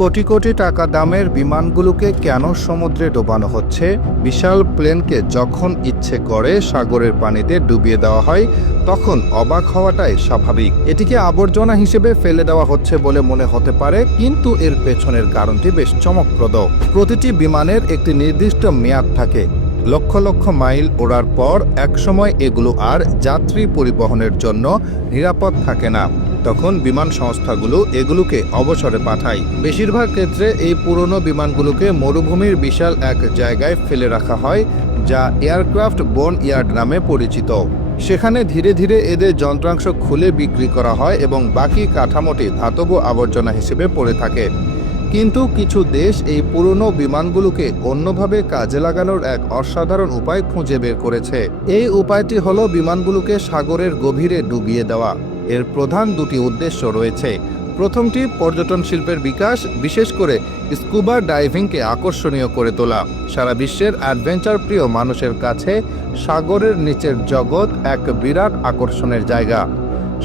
কোটি কোটি টাকা দামের বিমানগুলোকে কেন সমুদ্রে ডোবানো হচ্ছে? বিশাল প্লেনকে যখন ইচ্ছে করে সাগরের পানিতে ডুবিয়ে দেওয়া হয়, তখন অবাক হওয়াটাই স্বাভাবিক। এটিকে আবর্জনা হিসেবে ফেলে দেওয়া হচ্ছে বলে মনে হতে পারে, কিন্তু এর পেছনের কারণটি বেশ চমকপ্রদ। প্রতিটি বিমানের একটি নির্দিষ্ট মেয়াদ থাকে। লক্ষ লক্ষ মাইল ওড়ার পর একসময় এগুলো আর যাত্রী পরিবহনের জন্য নিরাপদ থাকে না। তখন বিমান সংস্থাগুলো এগুলোকে অবসরে পাঠায়। বেশিরভাগ ক্ষেত্রে এই পুরনো বিমানগুলোকে মরুভূমির বিশাল এক জায়গায় ফেলে রাখা হয়, যা এয়ারক্রাফট বোন ইয়ার্ড নামে পরিচিত। সেখানে ধীরে ধীরে এদের যন্ত্রাংশ খুলে বিক্রি করা হয় এবং বাকি কাঠামোটি ধাতব আবর্জনা হিসেবে পড়ে থাকে। কিন্তু কিছু দেশ এই পুরনো বিমানগুলোকে অন্যভাবে কাজে লাগানোর এক অসাধারণ উপায় খুঁজে বের করেছে। এই উপায়টি হলো বিমানগুলোকে সাগরের গভীরে ডুবিয়ে দেওয়া। এর প্রধান দুটি উদ্দেশ্য রয়েছে। প্রথমটি পর্যটন শিল্পের বিকাশ, বিশেষ করে স্কুবা ডাইভিংকে আকর্ষণীয় করে তোলা। সারা বিশ্বের অ্যাডভেঞ্চার প্রিয় মানুষের কাছে সাগরের নিচের জগৎ এক বিরাট আকর্ষণের জায়গা।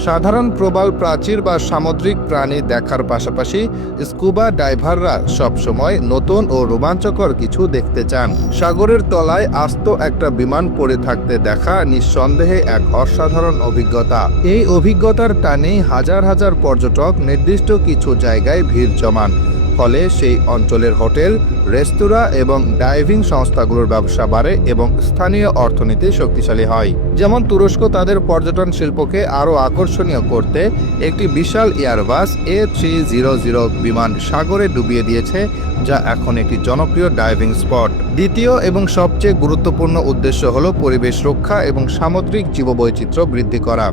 সাধারণ প্রবাল প্রাচীর বা সামুদ্রিক প্রাণী দেখার পাশাপাশি স্কুবা ডাইভাররা সবসময় নতুন ও রোমাঞ্চকর কিছু দেখতে চান। সাগরের তলায় আস্ত একটা বিমান পড়ে থাকতে দেখা নিঃসন্দেহে এক অসাধারণ অভিজ্ঞতা। এই অভিজ্ঞতার টানেই হাজার হাজার পর্যটক নির্দিষ্ট কিছু জায়গায় ভিড় জমান। ফলে সেই অঞ্চলের হোটেল, রেস্তোরাঁ এবং ডাইভিং সংস্থাগুলোর ব্যবসা বাড়ে এবং স্থানীয় অর্থনীতি শক্তিশালী হয়। যেমন তুরস্ক তাদের পর্যটন শিল্পকে আরও আকর্ষণীয় করতে একটি বিশাল Airbus A three zero zero বিমান সাগরে ডুবিয়ে দিয়েছে, যা এখন একটি জনপ্রিয় ডাইভিং স্পট। দ্বিতীয় এবং সবচেয়ে গুরুত্বপূর্ণ উদ্দেশ্য হল পরিবেশ রক্ষা এবং সামুদ্রিক জীববৈচিত্র্য বৃদ্ধি করা।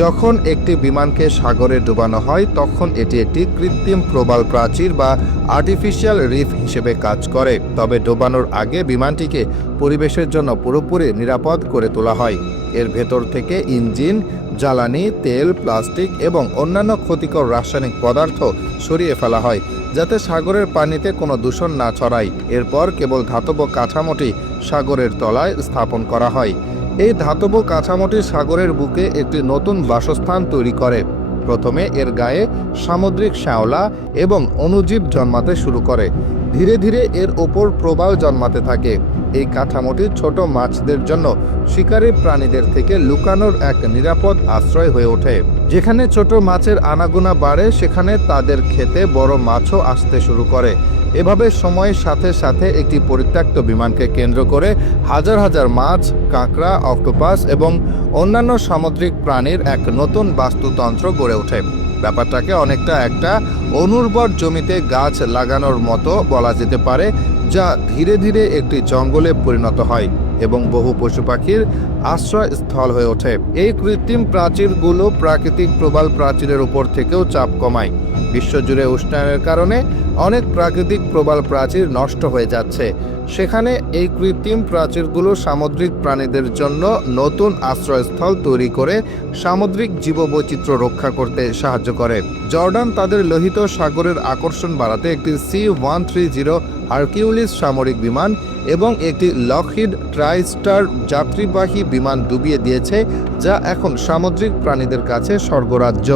যখন একটি বিমানকে সাগরে ডুবানো হয়, তখন এটি একটি কৃত্রিম প্রবাল প্রাচীর বা আর্টিফিশিয়াল রিফ হিসেবে কাজ করে। তবে ডোবানোর আগে বিমানটিকে পরিবেশের জন্য পুরোপুরি নিরাপদ করে তোলা হয়। এর ভেতর থেকে ইঞ্জিন, জ্বালানি, তেল, প্লাস্টিক এবং অন্যান্য ক্ষতিকর রাসায়নিক পদার্থ সরিয়ে ফেলা হয়, যাতে সাগরের পানিতে কোনো দূষণ না ছড়ায়। এরপর কেবল ধাতব কাঠামোটি সাগরের তলায় স্থাপন করা হয়। এই ধাতব কাঠামোটি সাগরের বুকে একটি নতুন বাসস্থান তৈরি করে। প্রথমে এর গায়ে সামুদ্রিক শ্যাওলা এবং অণুজীব জন্মাতে শুরু করে। ধীরে ধীরে এর ওপর প্রবাল জন্মাতে থাকে। এই কাঠামোটি ছোট মাছদের জন্য শিকারী প্রাণীদের থেকে লুকানোর এক নিরাপদ আশ্রয় হয়ে ওঠে। যেখানে ছোট মাছের আনাগোনা বাড়ে, সেখানে তাদের খেতে বড় মাছও আসতে শুরু করে। এভাবে সময়ের সাথে সাথে একটি পরিত্যক্ত বিমানকে কেন্দ্র করে হাজার হাজার মাছ, কাঁকড়া, অক্টোপাস এবং অন্যান্য সামুদ্রিক প্রাণীর এক নতুন বাস্তুতন্ত্র গড়ে ওঠে। ব্যাপারটাকে অনেকটা একটা অনুর্বর জমিতে গাছ লাগানোর মতো বলা যেতে পারে, যা ধীরে ধীরে একটি জঙ্গলে পরিণত হয়। এবং বহু পশু পাখির আশ্রয়স্থল হয়ে ওঠে। এই কৃত্রিম প্রাচীরগুলো প্রাকৃতিক প্রবাল প্রাচীরের উপর থেকেও চাপ কমায়। বিশ্বজুড়ে উষ্ণায়নের কারণে অনেক প্রাকৃতিক প্রবাল প্রাচীর নষ্ট হয়ে যাচ্ছে। সেখানে এই কৃত্রিম প্রাচীরগুলো সামুদ্রিক প্রাণীদের জন্য নতুন আশ্রয়স্থল তৈরি করে সামুদ্রিক জীববৈচিত্র্য রক্ষা করতে সাহায্য করে। জর্ডান তাদের লোহিত সাগরের আকর্ষণ বাড়াতে একটি C one three zero Hercules সামরিক বিমান এবং একটি লকহিড ট্রাইস্টার যাত্রীবাহী বিমান ডুবিয়ে দিয়েছে যা এখন সামুদ্রিক প্রাণীদের কাছে স্বর্গরাজ্য।